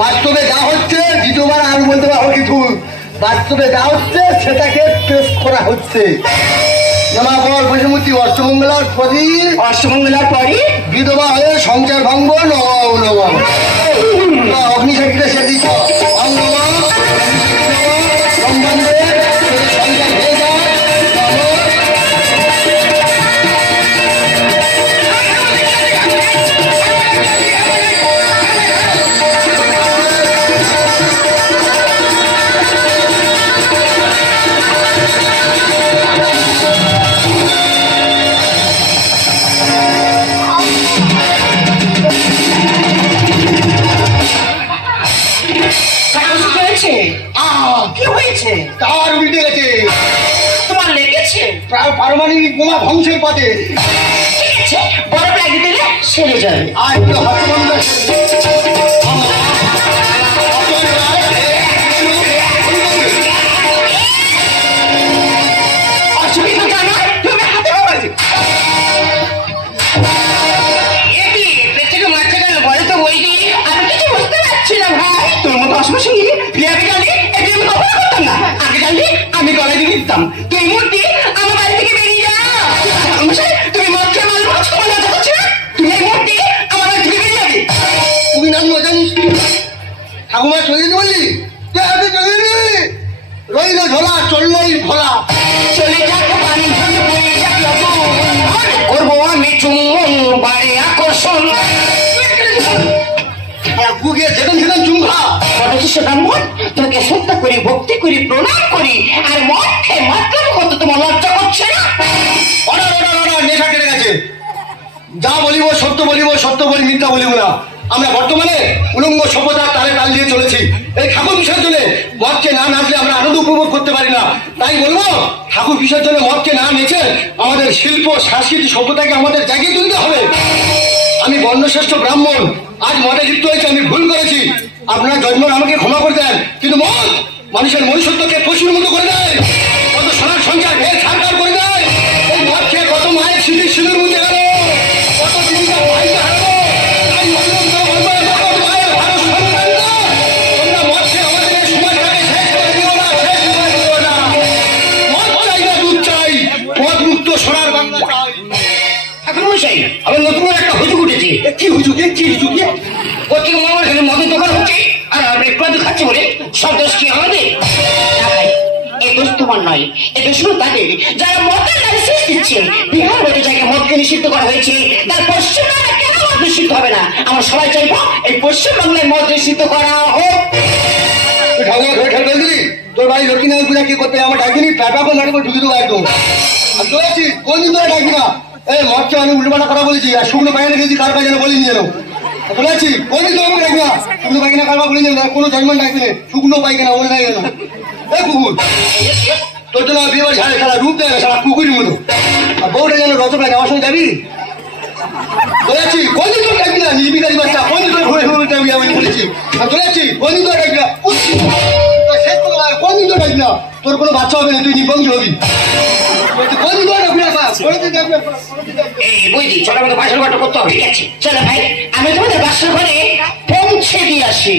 বাস্তবে যা হচ্ছে দ্বিতীয়বার আমি বলতে পারবো কিছু। বাস্তবে যা হচ্ছে সেটাকে টেস্ট করা হচ্ছে। অষ্টমঙ্গলার পরই বিধবা হয়ে সংসার ভঙ্গ অগ্নিশাখীরা সে দিত কি হয়েছে? তার উল্টে গেছে। তোমার লেগেছে? পারমাণবিক বোমা ধ্বংসের পথে। ঠিক আছে, বরফ লাগিয়ে দিলে সেরে যাবে। আর হতমন্দ অসুবিধা জানো তুমি হাতে পারবে। বলে তো বইনি, আমি কিছু বুঝতে পারছি না ভাই। তোর মতো অসুবিধা প্রিয়াকে জানি এটি আমি কখনো করতাম না। আগে জানলে আমি গলায় দিয়ে দিতাম। তুই মূর্তি আমার বাড়ি থেকে বেরিয়ে যা। তুমি মদ খেয়ে মানুষ ভাবছো তোমার লজ্জা করছে না? তুমি এই মূর্তি আমার বাড়ি থেকে বেরিয়ে যাবে। তুই নাম জানিস ঠাকুমা চলে যেতে বললি চলে রইল ঝোলা চললই ভোলা। চলে যাক পানি ঝরে পড়ে যাক লবণ, করবো আমি চুম্বন বাড়ি আকর্ষণ। গুগে যেখান সেখান চুমখা কত ব্রাহ্মণ তোকে শ্রদ্ধা করি, ভক্তি করি, প্রণাম করি, আর মদ খেয়ে মাত্রাম কত তোমার লজ্জা করছে না? অর্ডার অর্ডার অর্ডার নেশা কেটে গেছে। যা বলিব সত্য বলিব, সত্য বলি মিথ্যা বলিব না। আমরা বর্তমানে উলঙ্গ সভ্যতার তালে তাল দিয়ে চলেছি। এই ঠাকুর বিসর্জনে মদকে না নাচলে আমরা আনন্দ উপভোগ করতে পারি না। তাই বলবো ঠাকুর বিসর্জনে মদকে না নেচে আমাদের শিল্প সংস্কৃতি সভ্যতাকে আমাদের জাগিয়ে তুলতে হবে। আমি বর্ণশ্রেষ্ঠ ব্রাহ্মণ, আজ মদে লিপ্ত হয়েছে, আমি ভুল করেছি। আপনারা জজমান আমাকে ক্ষমা করে দেন। কিন্তু মদ মানুষের মনুষ্যত্বকে পশুর মতো করে দেয়, কত সোনার সংসার ভেদ ছাড়কার করে দেয়। এই মদ খেয়ে কত মায়ের স্মৃতি সিঁদুর মুছে গেল, কত চিন্তা ভাইকে হারালো। তাই মায়ের ভালো সন্তানরা, তোমরা মদ খেয়ে আমাদের এই সমাজটাকে শেষ করে দিও না, শেষ করে দিও না। মদ চাই না দুধ চাই, মদ মুক্ত সোনার বাংলা চাই। এখন মশাই আবার নতুন একটা হুজুক উঠেছে। কি হুজুকে কি হুজুকে প্রত্যেক মামার এখানে মদের দোকান হচ্ছে, আর আমরা একটু আধটু খাচ্ছি বলে সব দোষ কি আমাদের? না ভাই, এই দোষ তোমার নয়, এই দোষ হলো তাদের যারা মদের লাইসেন্স দিচ্ছে। বিহার মতো জায়গায় মদকে নিষিদ্ধ করা হয়েছে, তার পশ্চিমবাংলা কেন মদ নিষিদ্ধ হবে না? আমরা সবাই চাইবো এই পশ্চিমবাংলায় মদ নিষিদ্ধ করা হোক। ঠাকুমা ধরে খেলবে দিলি তোর বাড়ি লক্ষ্মীনারায়ণ পূজা কি করতে আমার ডাকিনি প্যাপাকে নাড়বো ঢুকে দেবো একদম। আমি চলেছি কোনদিন ধরে ডাকি না। এই মদকে আমি উল্টোপাটা কথা বলেছি, আর শুকনো পায়খানা খেয়েছি কার কাছে বলিনি যেন বলেছি কোনদিন তো আমি ডাকি না। শুকনো পায়খানা কারবার বলিনি কোনো জন্মান ডাকবে না, শুকনো পায়খানা বলে নাই যেন। এই কুকুর তোর জন্য বিয়ে বাড়ি ছাড়ে সারা রূপ দেয় সারা কুকুরের মতো। আর বউটা যেন রতটা আমার সঙ্গে যাবি বলেছি কোনদিন তোর ডাকি না। নির্বিকারী বাচ্চা কোনদিন তোর ঘুরে ঘুরে যাবি আমি বলেছি। আমি চলেছি কোনদিন তোর ডাকি না, কোনদিন তোর ডাকি না। তোর কোনো বাচ্চা হবে না, তুই নিবংশ হবি। কোনদিন তোর ডাকি না, কোনদিন ডাকি না। এই বুঝলি ছোট মতো বাসর ঘরটা করতে হবে। ঠিক আছে চলো ভাই, আমি তোমাদের বাসর ঘরে পৌঁছে দিয়ে আসি।